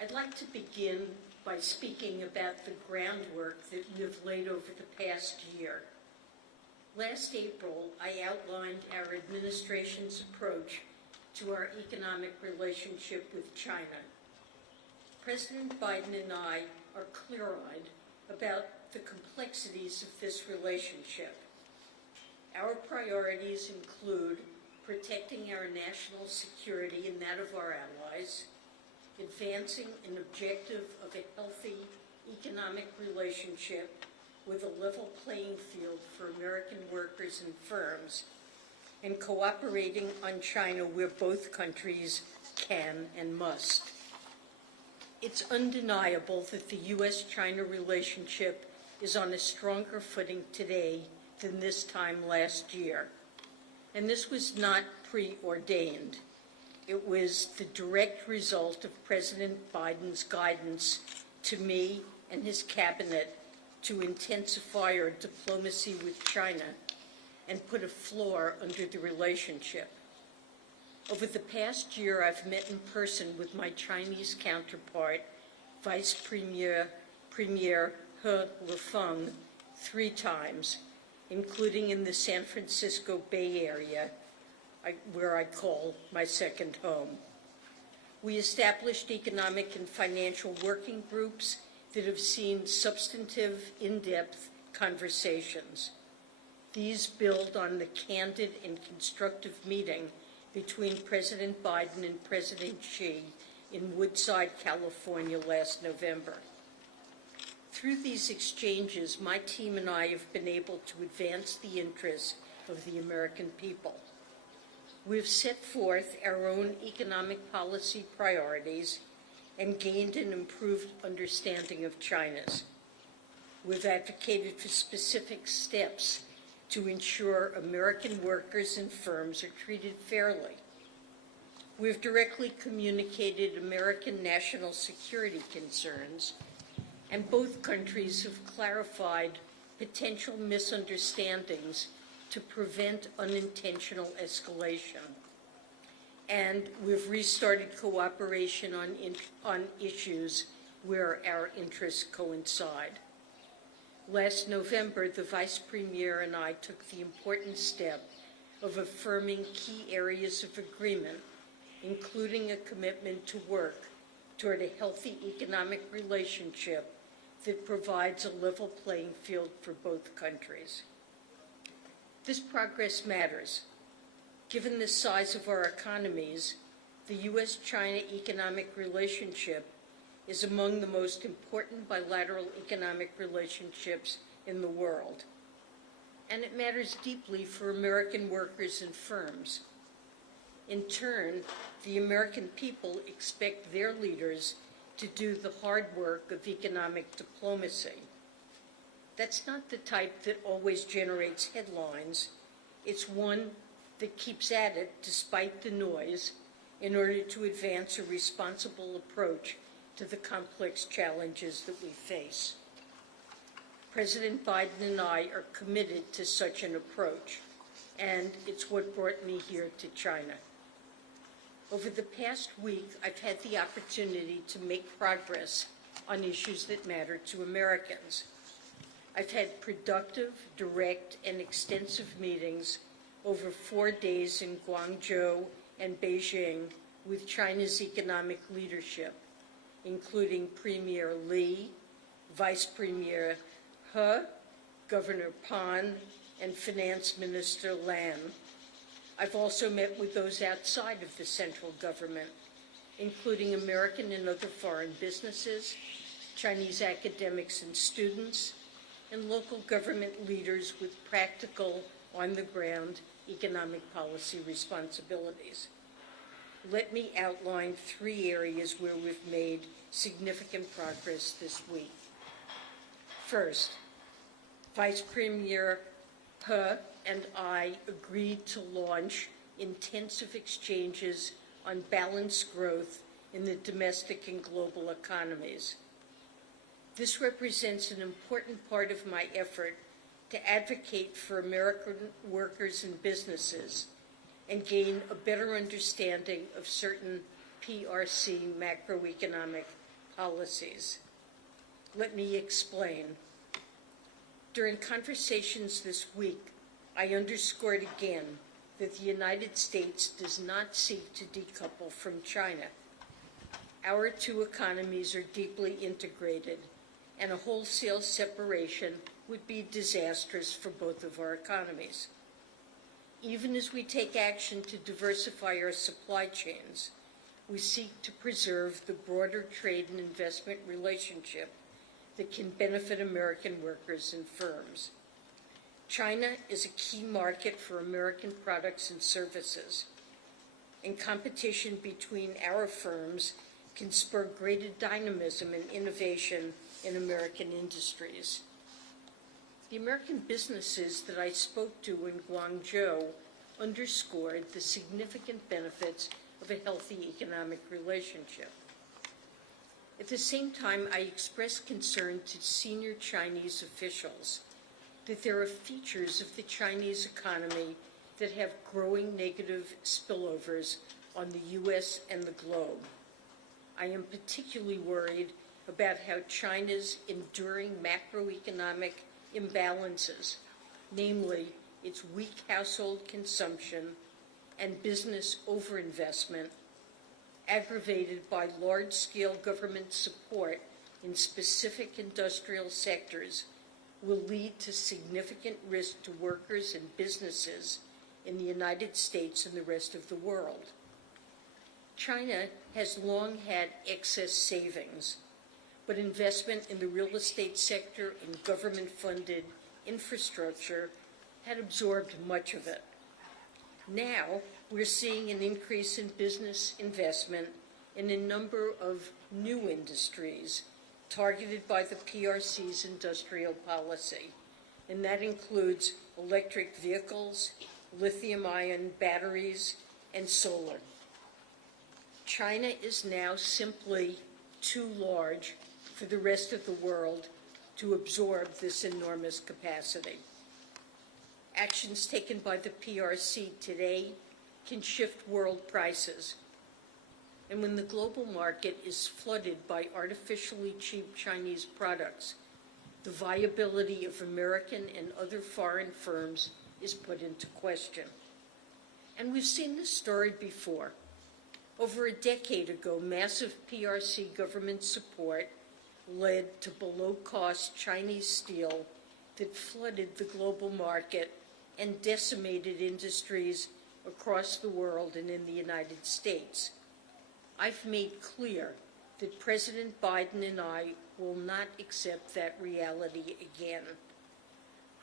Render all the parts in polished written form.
I'd like to begin by speaking about the groundwork that we have laid over the past year. Last April, I outlined our administration's approach to our economic relationship with China. President Biden and I are clear-eyed about the complexities of this relationship. Our priorities include protecting our national security and that of our allies, advancing an objective of a healthy economic relationship with a level playing field for American workers and firms, and cooperating on China where both countries can and must. It's undeniable that the U.S.-China relationship is on a stronger footing today than this time last year. And this was not preordained. It was the direct result of President Biden's guidance to me and his cabinet to intensify our diplomacy with China and put a floor under the relationship. Over the past year, I've met in person with my Chinese counterpart, Vice Premier He Lifeng, 3 times, including in the San Francisco Bay Area, where I call my second home. We established economic and financial working groups that have seen substantive, in-depth conversations. These build on the candid and constructive meeting between President Biden and President Xi in Woodside, California last November. Through these exchanges, my team and I have been able to advance the interests of the American people. We've set forth our own economic policy priorities and gained an improved understanding of China's. We've advocated for specific steps to ensure American workers and firms are treated fairly. We've directly communicated American national security concerns, and both countries have clarified potential misunderstandings to prevent unintentional escalation. And we've restarted cooperation on issues where our interests coincide. Last November, the Vice Premier and I took the important step of affirming key areas of agreement, including a commitment to work toward a healthy economic relationship that provides a level playing field for both countries. This progress matters. Given the size of our economies, the U.S.-China economic relationship is among the most important bilateral economic relationships in the world. And it matters deeply for American workers and firms. In turn, the American people expect their leaders to do the hard work of economic diplomacy. That's not the type that always generates headlines. It's one that keeps at it despite the noise in order to advance a responsible approach to the complex challenges that we face. President Biden and I are committed to such an approach, and it's what brought me here to China. Over the past week, I've had the opportunity to make progress on issues that matter to Americans. I've had productive, direct, and extensive meetings over 4 days in Guangzhou and Beijing with China's economic leadership, including Premier Li, Vice Premier He, Governor Pan, and Finance Minister Lan. I've also met with those outside of the central government, including American and other foreign businesses, Chinese academics and students, and local government leaders with practical, on-the-ground economic policy responsibilities. Let me outline 3 areas where we've made significant progress this week. First, Vice Premier He and I agreed to launch intensive exchanges on balanced growth in the domestic and global economies. This represents an important part of my effort to advocate for American workers and businesses and gain a better understanding of certain PRC macroeconomic policies. Let me explain. During conversations this week, I underscored again that the United States does not seek to decouple from China. Our two economies are deeply integrated, and a wholesale separation would be disastrous for both of our economies. Even as we take action to diversify our supply chains, we seek to preserve the broader trade and investment relationship that can benefit American workers and firms. China is a key market for American products and services, and competition between our firms can spur greater dynamism and innovation in American industries. The American businesses that I spoke to in Guangzhou underscored the significant benefits of a healthy economic relationship. At the same time, I expressed concern to senior Chinese officials that there are features of the Chinese economy that have growing negative spillovers on the U.S. and the globe. I am particularly worried about how China's enduring macroeconomic imbalances, namely its weak household consumption and business overinvestment, aggravated by large-scale government support in specific industrial sectors, will lead to significant risk to workers and businesses in the United States and the rest of the world. China has long had excess savings, but investment in the real estate sector and government-funded infrastructure had absorbed much of it. Now, we're seeing an increase in business investment in a number of new industries targeted by the PRC's industrial policy, and that includes electric vehicles, lithium-ion batteries, and solar. China is now simply too large for the rest of the world to absorb this enormous capacity. Actions taken by the PRC today can shift world prices. And when the global market is flooded by artificially cheap Chinese products, the viability of American and other foreign firms is put into question. And we've seen this story before. Over a decade ago, massive PRC government support led to below-cost Chinese steel that flooded the global market and decimated industries across the world and in the United States. I've made clear that President Biden and I will not accept that reality again.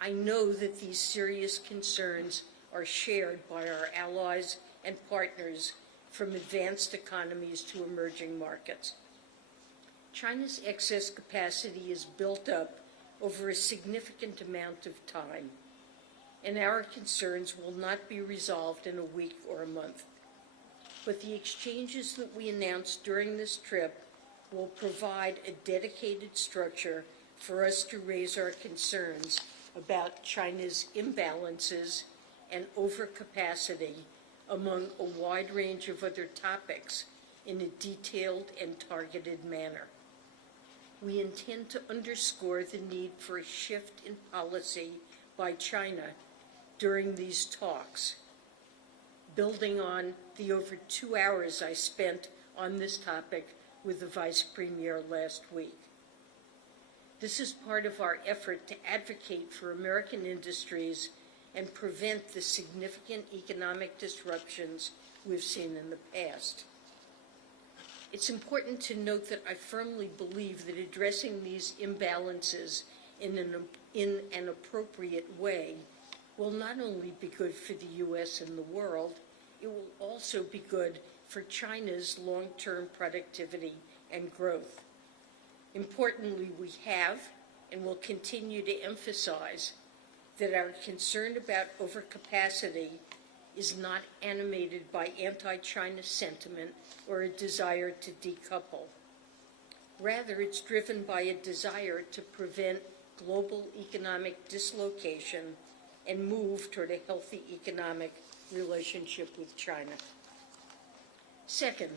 I know that these serious concerns are shared by our allies and partners from advanced economies to emerging markets. China's excess capacity is built up over a significant amount of time, and our concerns will not be resolved in a week or a month. But the exchanges that we announced during this trip will provide a dedicated structure for us to raise our concerns about China's imbalances and overcapacity among a wide range of other topics in a detailed and targeted manner. We intend to underscore the need for a shift in policy by China during these talks, building on the over 2 hours I spent on this topic with the Vice Premier last week. This is part of our effort to advocate for American industries and prevent the significant economic disruptions we've seen in the past. It's important to note that I firmly believe that addressing these imbalances in an appropriate way will not only be good for the U.S. and the world, it will also be good for China's long-term productivity and growth. Importantly, we have and will continue to emphasize that our concern about overcapacity is not animated by anti-China sentiment or a desire to decouple. Rather, it's driven by a desire to prevent global economic dislocation and move toward a healthy economic relationship with China. Second,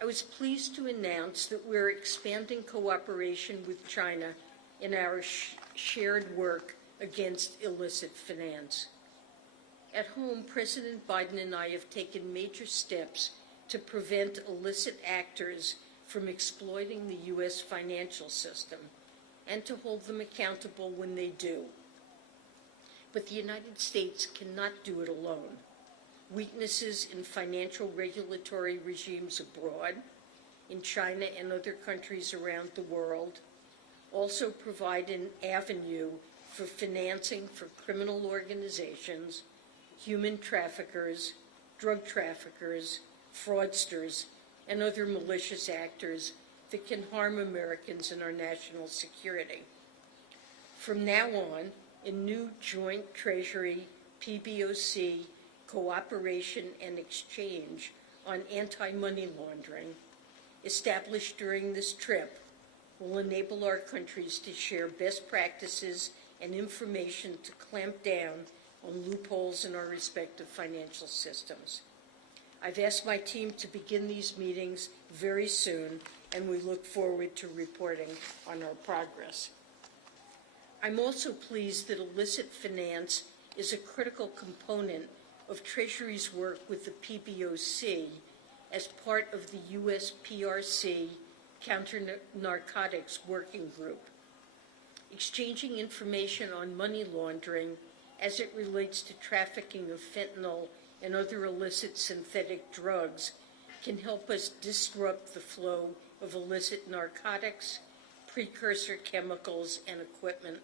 I was pleased to announce that we're expanding cooperation with China in our shared work against illicit finance. At home, President Biden and I have taken major steps to prevent illicit actors from exploiting the U.S. financial system and to hold them accountable when they do. But the United States cannot do it alone. Weaknesses in financial regulatory regimes abroad, in China and other countries around the world, also provide an avenue for financing for criminal organizations, human traffickers, drug traffickers, fraudsters, and other malicious actors that can harm Americans and our national security. From now on, a new joint Treasury PBOC cooperation and exchange on anti-money laundering, established during this trip, will enable our countries to share best practices and information to clamp down on loopholes in our respective financial systems. I've asked my team to begin these meetings very soon, and we look forward to reporting on our progress. I'm also pleased that illicit finance is a critical component of Treasury's work with the PBOC as part of the U.S. PRC Counternarcotics Working Group. Exchanging information on money laundering as it relates to trafficking of fentanyl and other illicit synthetic drugs can help us disrupt the flow of illicit narcotics, precursor chemicals, and equipment.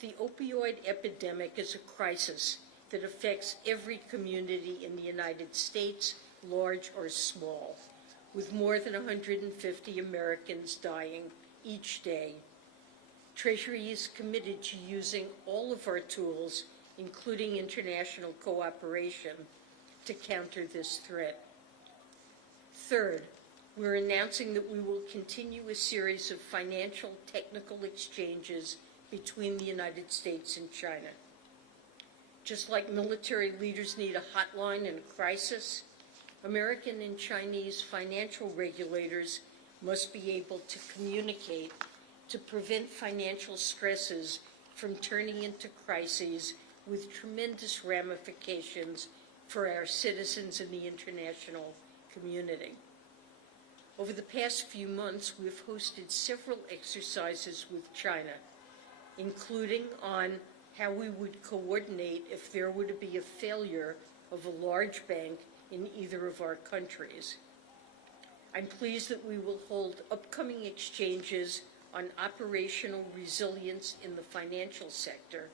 The opioid epidemic is a crisis that affects every community in the United States, large or small, with more than 150 Americans dying each day. Treasury is committed to using all of our tools, including international cooperation, to counter this threat. Third, we're announcing that we will continue a series of financial technical exchanges between the United States and China. Just like military leaders need a hotline in a crisis, American and Chinese financial regulators must be able to communicate to prevent financial stresses from turning into crises with tremendous ramifications for our citizens and the international community. Over the past few months, we've hosted several exercises with China, including on how we would coordinate if there were to be a failure of a large bank in either of our countries. I'm pleased that we will hold upcoming exchanges on operational resilience in the financial sector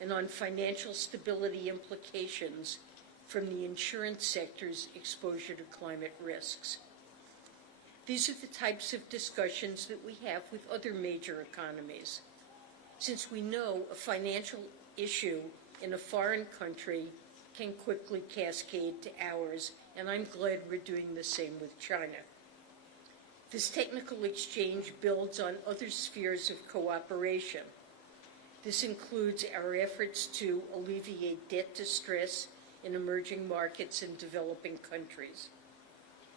and on financial stability implications from the insurance sector's exposure to climate risks. These are the types of discussions that we have with other major economies. Since we know a financial issue in a foreign country can quickly cascade to ours, and I'm glad we're doing the same with China. This technical exchange builds on other spheres of cooperation. This includes our efforts to alleviate debt distress in emerging markets and developing countries.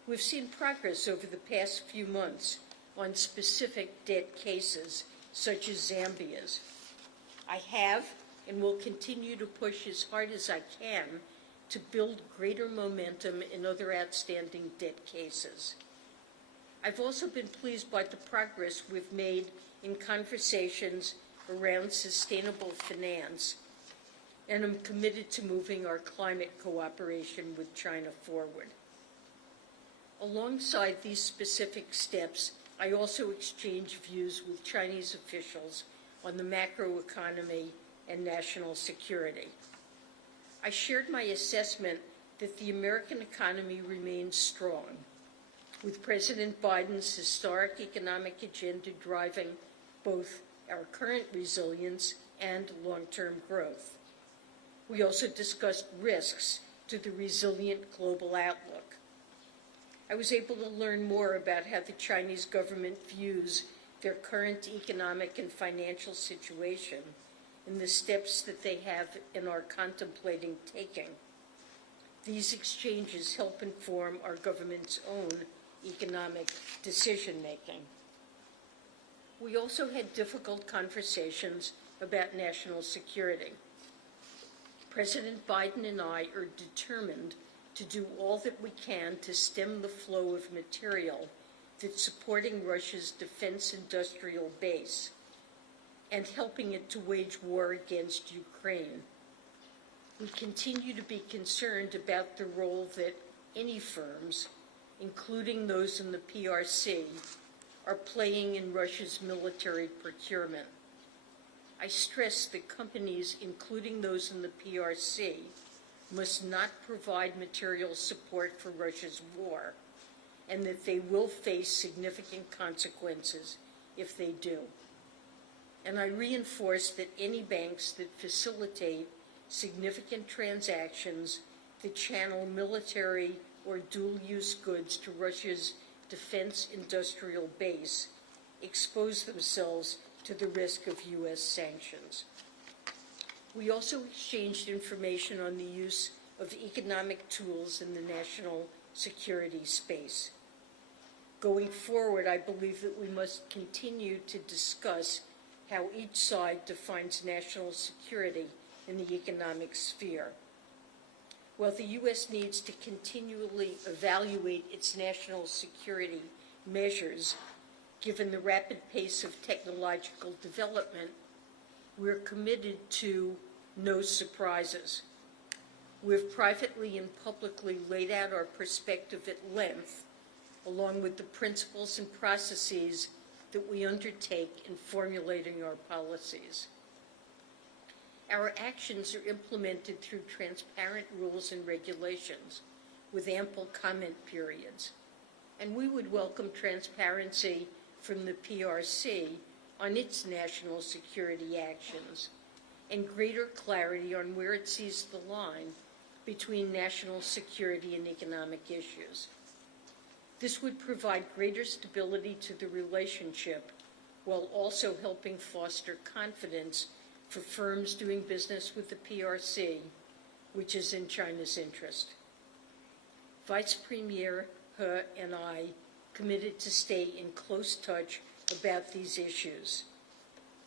We've seen progress over the past few months on specific debt cases, such as Zambia's. I have and will continue to push as hard as I can to build greater momentum in other outstanding debt cases. I've also been pleased by the progress we've made in conversations around sustainable finance, and I'm committed to moving our climate cooperation with China forward. Alongside these specific steps, I also exchange views with Chinese officials on the macroeconomy and national security. I shared my assessment that the American economy remains strong, with President Biden's historic economic agenda driving both our current resilience and long-term growth. We also discussed risks to the resilient global outlook. I was able to learn more about how the Chinese government views their current economic and financial situation and the steps that they have and are contemplating taking. These exchanges help inform our government's own economic decision-making. We also had difficult conversations about national security. President Biden and I are determined to do all that we can to stem the flow of material that's supporting Russia's defense industrial base and helping it to wage war against Ukraine. We continue to be concerned about the role that any firms, including those in the PRC, are playing in Russia's military procurement. I stress that companies, including those in the PRC, must not provide material support for Russia's war, and that they will face significant consequences if they do. And I reinforce that any banks that facilitate significant transactions that channel military or dual-use goods to Russia's defense industrial base expose themselves to the risk of U.S. sanctions. We also exchanged information on the use of economic tools in the national security space. Going forward, I believe that we must continue to discuss how each side defines national security in the economic sphere. While the U.S. needs to continually evaluate its national security measures, given the rapid pace of technological development, we're committed to no surprises. We've privately and publicly laid out our perspective at length, along with the principles and processes that we undertake in formulating our policies. Our actions are implemented through transparent rules and regulations with ample comment periods, and we would welcome transparency from the PRC on its national security actions and greater clarity on where it sees the line between national security and economic issues. This would provide greater stability to the relationship while also helping foster confidence for firms doing business with the PRC, which is in China's interest. Vice Premier He and I committed to stay in close touch about these issues.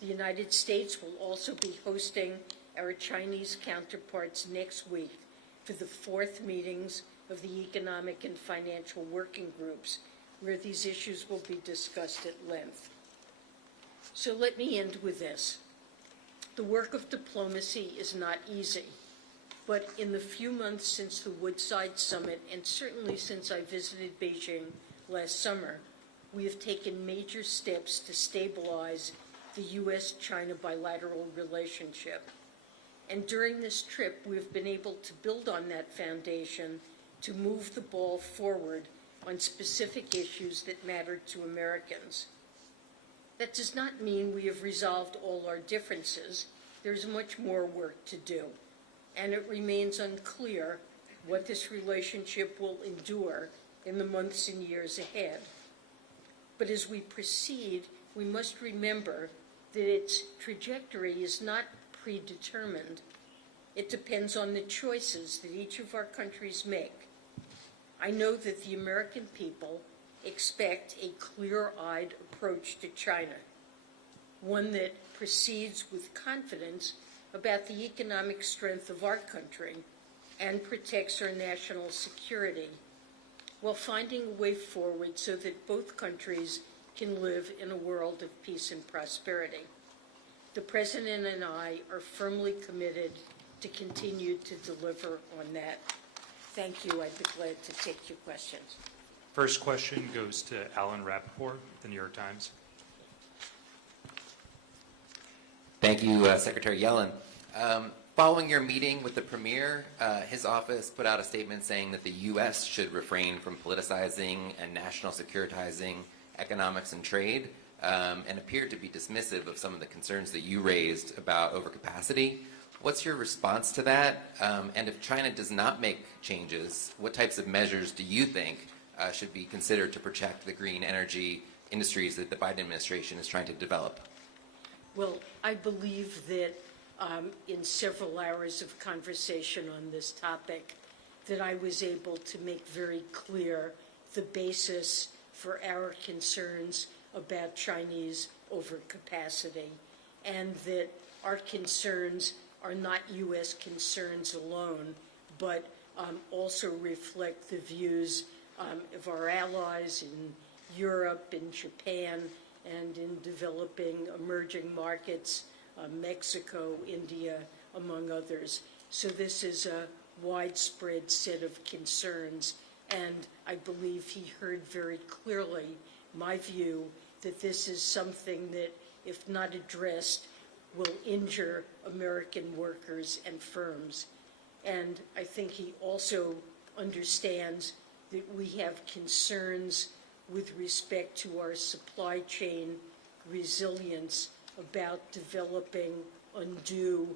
The United States will also be hosting our Chinese counterparts next week for the fourth meetings of the Economic and Financial Working Groups, where these issues will be discussed at length. So let me end with this. The work of diplomacy is not easy, but in the few months since the Woodside Summit, and certainly since I visited Beijing last summer, we have taken major steps to stabilize the U.S.-China bilateral relationship. And during this trip, we've been able to build on that foundation to move the ball forward on specific issues that matter to Americans. That does not mean we have resolved all our differences. There's much more work to do, and it remains unclear what this relationship will endure in the months and years ahead. But as we proceed, we must remember that its trajectory is not predetermined. It depends on the choices that each of our countries make. I know that the American people expect a clear-eyed approach to China, one that proceeds with confidence about the economic strength of our country and protects our national security, while finding a way forward so that both countries can live in a world of peace and prosperity. The President and I are firmly committed to continue to deliver on that. Thank you. I'd be glad to take your questions. First question goes to Alan Rappaport, The New York Times. Thank you, Secretary Yellen. Following your meeting with the Premier, his office put out a statement saying that the U.S. should refrain from politicizing and national securitizing economics and trade, and appeared to be dismissive of some of the concerns that you raised about overcapacity. What's your response to that? And if China does not make changes, what types of measures do you think should be considered to protect the green energy industries that the Biden administration is trying to develop? Well, I believe that in several hours of conversation on this topic, that I was able to make very clear the basis for our concerns about Chinese overcapacity, and that our concerns are not U.S. concerns alone, but also reflect the views of our allies in Europe, in Japan, and in developing emerging markets, Mexico, India, among others. So this is a widespread set of concerns, and I believe he heard very clearly my view that this is something that, if not addressed, will injure American workers and firms. And I think he also understands that we have concerns with respect to our supply chain resilience about developing undue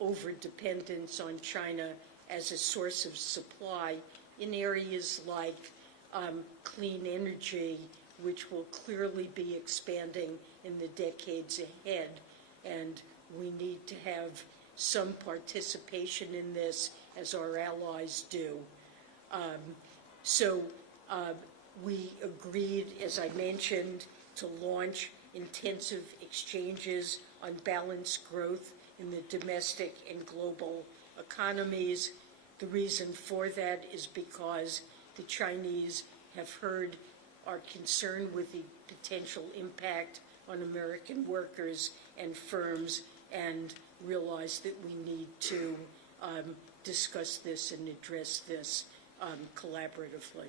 overdependence on China as a source of supply in areas like clean energy, which will clearly be expanding in the decades ahead. And we need to have some participation in this, as our allies do. We agreed, as I mentioned, to launch intensive exchanges on balanced growth in the domestic and global economies. The reason for that is because the Chinese have heard our concern with the potential impact on American workers and firms, and realize that we need to discuss this and address this collaboratively.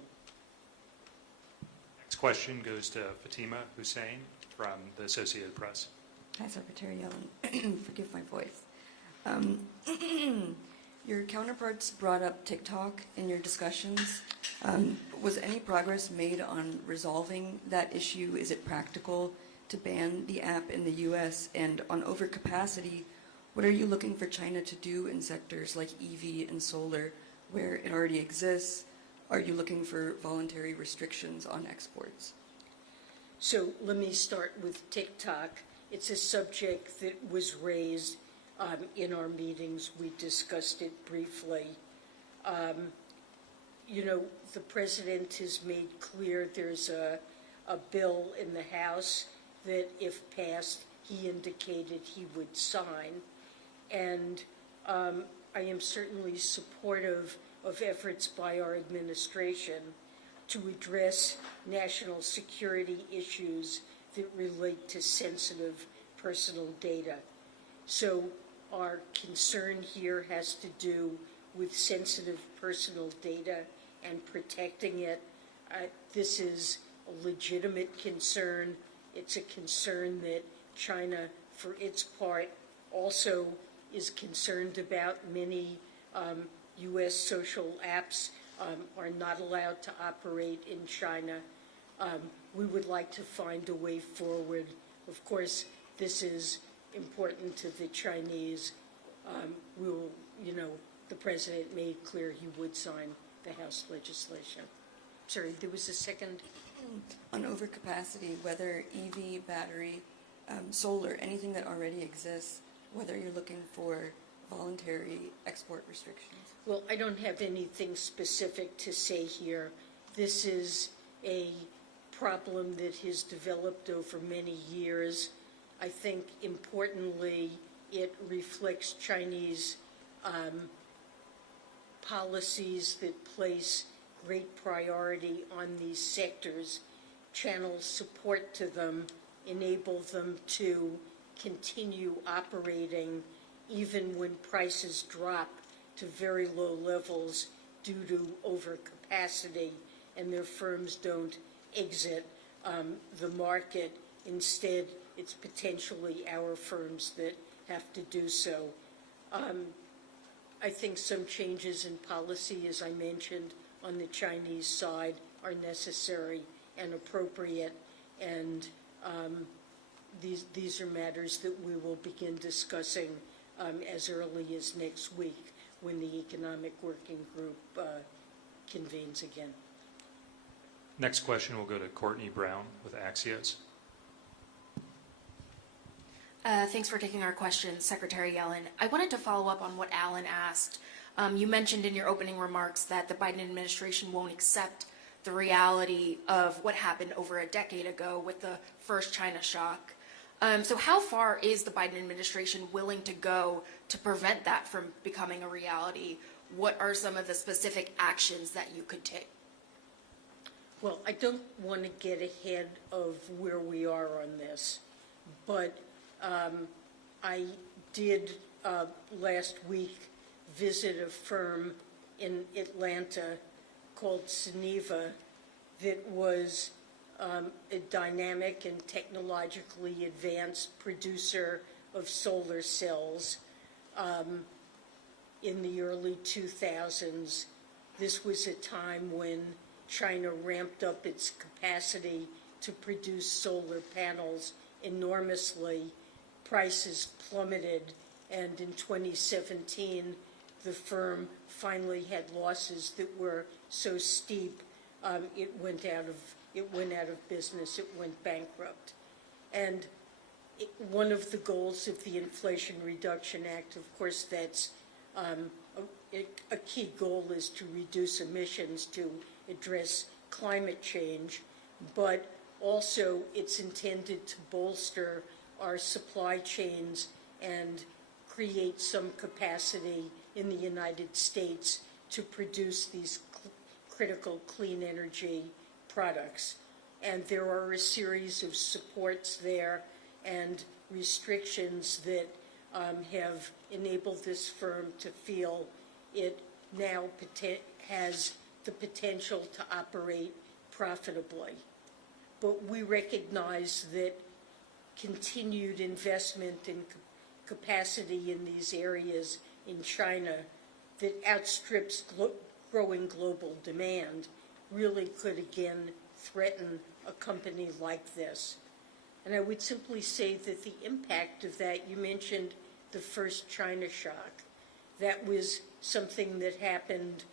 Next question goes to Fatima Hussein from the Associated Press. Hi, Secretary Yellen. Forgive my voice. Your counterparts brought up TikTok in your discussions. Was any progress made on resolving that issue? Is it practical to ban the app in the U.S.? And on overcapacity, what are you looking for China to do in sectors like EV and solar, where it already exists? Are you looking for voluntary restrictions on exports? So let me start with TikTok. It's a subject that was raised in our meetings. We discussed it briefly. The president has made clear there's a bill in the House that, if passed, he indicated he would sign. And I am certainly supportive of efforts by our administration to address national security issues that relate to sensitive personal data. So our concern here has to do with sensitive personal data and protecting it. This is a legitimate concern. It's a concern that China, for its part, also is concerned about. Many U.S. social apps are not allowed to operate in China. We would like to find a way forward. Of course, this is important to the Chinese. The president made clear he would sign the House legislation. Sorry, there was a second. On overcapacity, whether EV, battery, solar, anything that already exists, whether you're looking for voluntary export restrictions? Well, I don't have anything specific to say here. This is a problem that has developed over many years. I think, importantly, it reflects Chinese policies that place great priority on these sectors, channel support to them, enable them to continue operating even when prices drop to very low levels due to overcapacity, and their firms don't exit the market. Instead, it's potentially our firms that have to do so. I think some changes in policy, as I mentioned, on the Chinese side are necessary and appropriate, and these are matters that we will begin discussing as early as next week when the Economic Working Group convenes again. Next question will go to Courtney Brown with Axios. Thanks for taking our question, Secretary Yellen. I wanted to follow up on what Alan asked You mentioned in your opening remarks that the Biden administration won't accept the reality of what happened over a decade ago with the first China shock. So how far is the Biden administration willing to go to prevent that from becoming a reality? What are some of the specific actions that you could take? Well, I don't want to get ahead of where we are on this, but I did last week visit a firm in Atlanta called Suniva that was a dynamic and technologically advanced producer of solar cells in the early 2000s. This was a time when China ramped up its capacity to produce solar panels enormously. Prices plummeted, and in 2017, the firm finally had losses that were so steep it went out of business. It went bankrupt. And one of the goals of the Inflation Reduction Act, of course, that's a key goal is to reduce emissions to address climate change, but also it's intended to bolster our supply chains and create some capacity in the United States to produce these critical clean energy products. And there are a series of supports there and restrictions that have enabled this firm to feel it now has the potential to operate profitably. But we recognize that continued investment in capacity in these areas in China that outstrips growing global demand really could again threaten a company like this. And I would simply say that the impact of that, you mentioned the first China shock. That was something that happened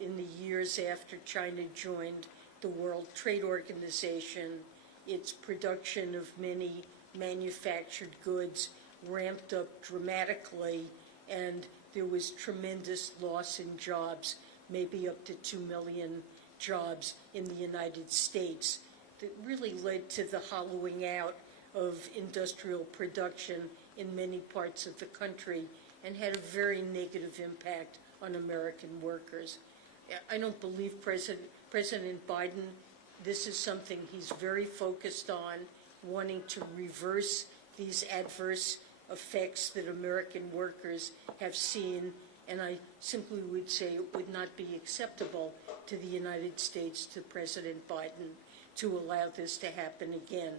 in the years after China joined the World Trade Organization. Its production of many manufactured goods ramped up dramatically, and there was tremendous loss in jobs, maybe up to 2 million jobs in the United States, that really led to the hollowing out of industrial production in many parts of the country and had a very negative impact on American workers. I don't believe President Biden, this is something he's very focused on, wanting to reverse these adverse effects that American workers have seen, and I simply would say it would not be acceptable to the United States, to President Biden, to allow this to happen again.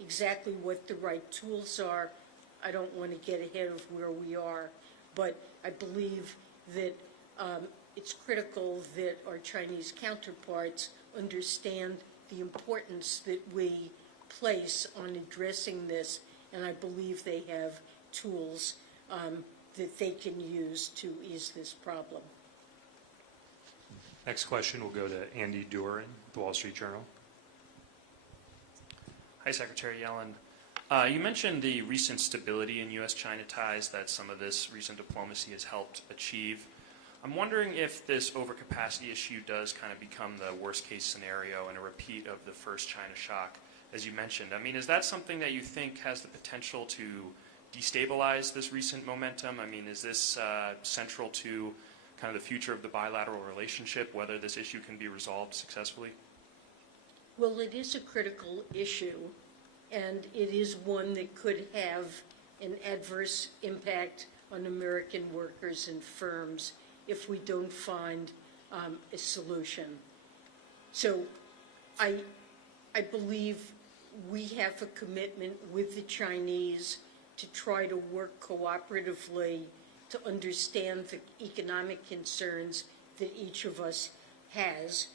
Exactly what the right tools are, I don't want to get ahead of where we are, but I believe that it's critical that our Chinese counterparts understand the importance that we place on addressing this, and I believe they have tools that they can use to ease this problem. Next question will go to Andy Durin, The Wall Street Journal. Hi, Secretary Yellen. You mentioned the recent stability in U.S.-China ties that some of this recent diplomacy has helped achieve. I'm wondering if this overcapacity issue does kind of become the worst-case scenario and a repeat of the first China shock, as you mentioned. I mean, is that something that you think has the potential to destabilize this recent momentum? I mean, is this central to kind of the future of the bilateral relationship, whether this issue can be resolved successfully? Well, it is a critical issue, and it is one that could have an adverse impact on American workers and firms if we don't find a solution. So I believe we have a commitment with the Chinese to try to work cooperatively to understand the economic concerns that each of us has.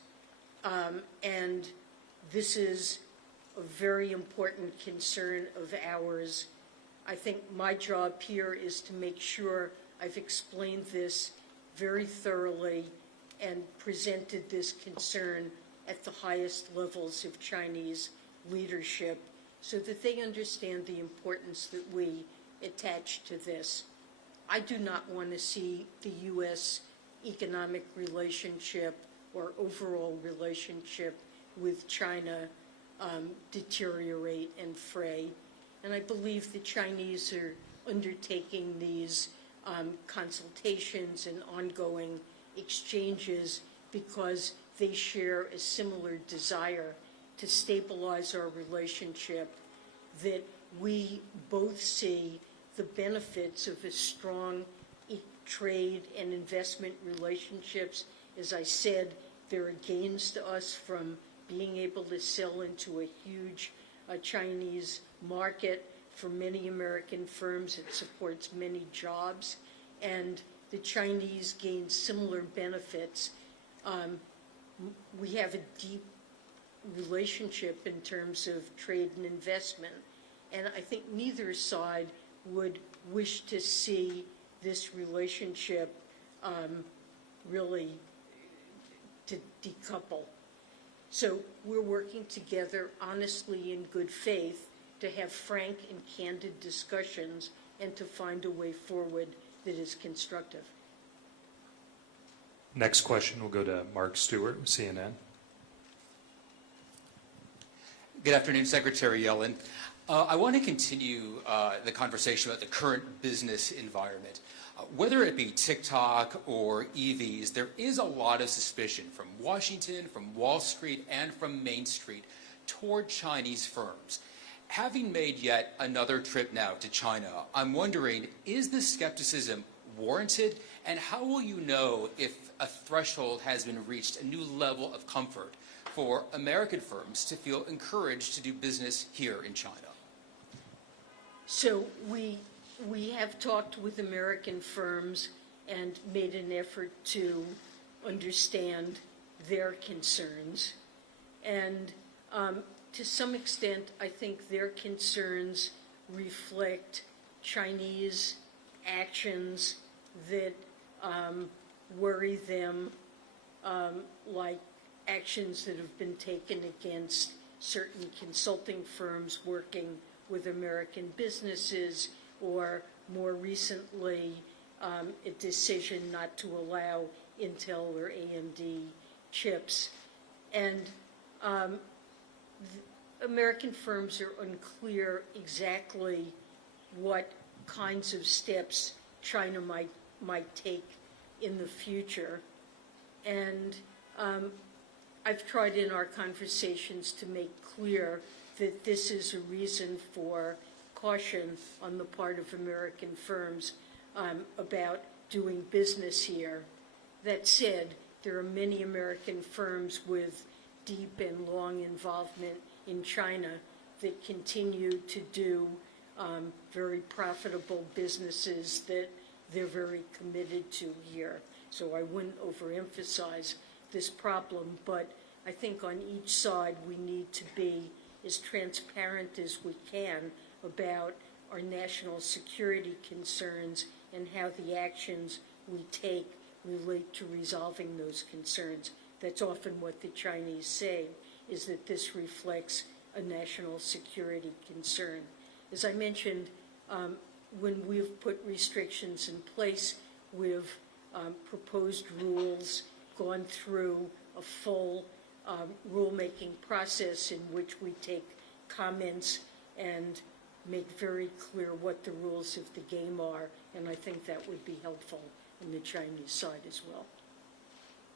And this is a very important concern of ours. I think my job here is to make sure I've explained this very thoroughly and presented this concern at the highest levels of Chinese leadership so that they understand the importance that we attach to this. I do not want to see the U.S. economic relationship or overall relationship with China deteriorate and fray. And I believe the Chinese are undertaking these consultations and ongoing exchanges because they share a similar desire to stabilize our relationship, that we both see the benefits of a strong trade and investment relationships. As I said, there are gains to us from being able to sell into a huge Chinese market. For many American firms, it supports many jobs, and the Chinese gain similar benefits. We have a deep relationship in terms of trade and investment, and I think neither side would wish to see this relationship really to decouple. So we're working together honestly in good faith to have frank and candid discussions and to find a way forward that is constructive. Next question will go to Mark Stewart, CNN. Good afternoon, Secretary Yellen. I want to continue the conversation about the current business environment. Whether it be TikTok or EVs, there is a lot of suspicion from Washington, from Wall Street, and from Main Street toward Chinese firms. Having made yet another trip now to China, I'm wondering, is this skepticism warranted? And how will you know if a threshold has been reached, a new level of comfort for American firms to feel encouraged to do business here in China? So we have talked with American firms and made an effort to understand their concerns. And to some extent, I think their concerns reflect Chinese actions that worry them, like actions that have been taken against certain consulting firms working with American businesses, or more recently, a decision not to allow Intel or AMD chips. And American firms are unclear exactly what kinds of steps China might take in the future. And I've tried in our conversations to make clear that this is a reason for caution on the part of American firms about doing business here. That said, there are many American firms with deep and long involvement in China that continue to do very profitable businesses that they're very committed to here. So I wouldn't overemphasize this problem, but I think on each side we need to be as transparent as we can about our national security concerns and how the actions we take relate to resolving those concerns. That's often what the Chinese say, is that this reflects a national security concern. As I mentioned, when we've put restrictions in place, we've proposed rules, gone through a full rulemaking process in which we take comments and make very clear what the rules of the game are, and I think that would be helpful on the Chinese side as well.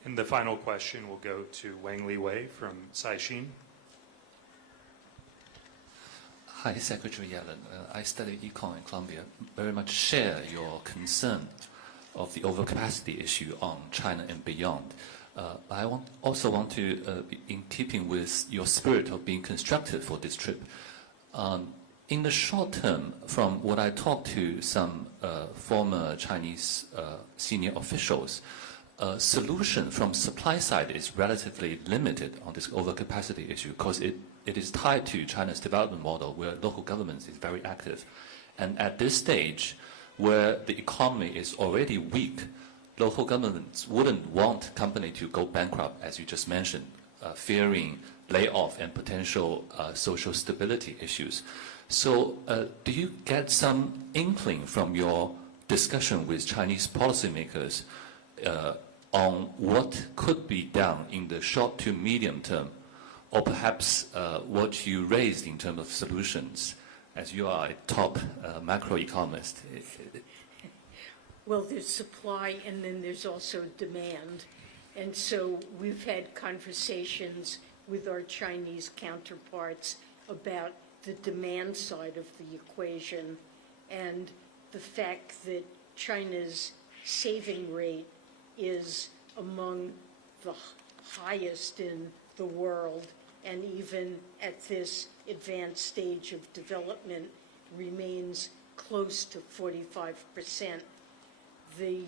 And the final question will go to Wang Liwei from Caixin. Hi, Secretary Yellen. I study econ in Columbia. Very much share your concern of the overcapacity issue on China and beyond. I also want to, in keeping with your spirit of being constructive for this trip, in the short term, from what I talked to some former Chinese senior officials, solution from supply side is relatively limited on this overcapacity issue because it is tied to China's development model where local governments is very active. And at this stage, where the economy is already weak, local governments wouldn't want company to go bankrupt, as you just mentioned, fearing layoff and potential social stability issues. So do you get some inkling from your discussion with Chinese policymakers on what could be done in the short to medium term, or perhaps what you raised in terms of solutions, as you are a top macroeconomist? Well, there's supply and then there's also demand. And so we've had conversations with our Chinese counterparts about the demand side of the equation and the fact that China's saving rate is among the highest in the world, and even at this advanced stage of development remains close to 45%. The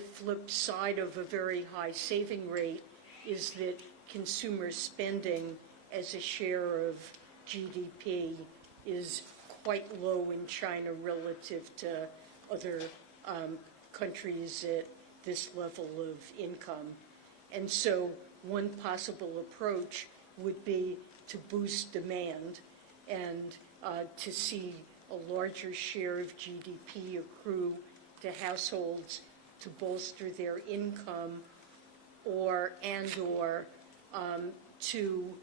flip side of a very high saving rate is that consumer spending as a share of GDP is quite low in China relative to other countries at this level of income. And so one possible approach would be to boost demand and to see a larger share of GDP accrue to households to bolster their income, or to,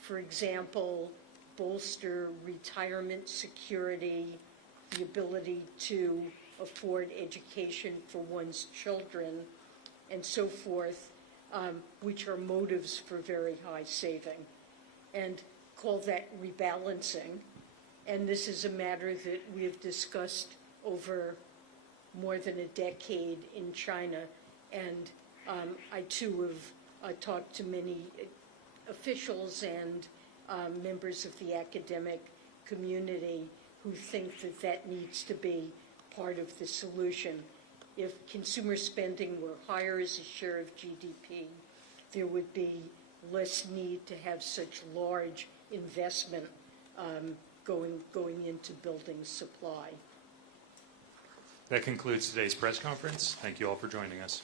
for example, bolster retirement security, the ability to afford education for one's children, and so forth, which are motives for very high saving, and call that rebalancing. And this is a matter that we have discussed over more than a decade in China, and I too have talked to many officials and members of the academic community who think that that needs to be part of the solution. If consumer spending were higher as a share of GDP, there would be less need to have such large investment going into building supply. That concludes today's press conference. Thank you all for joining us.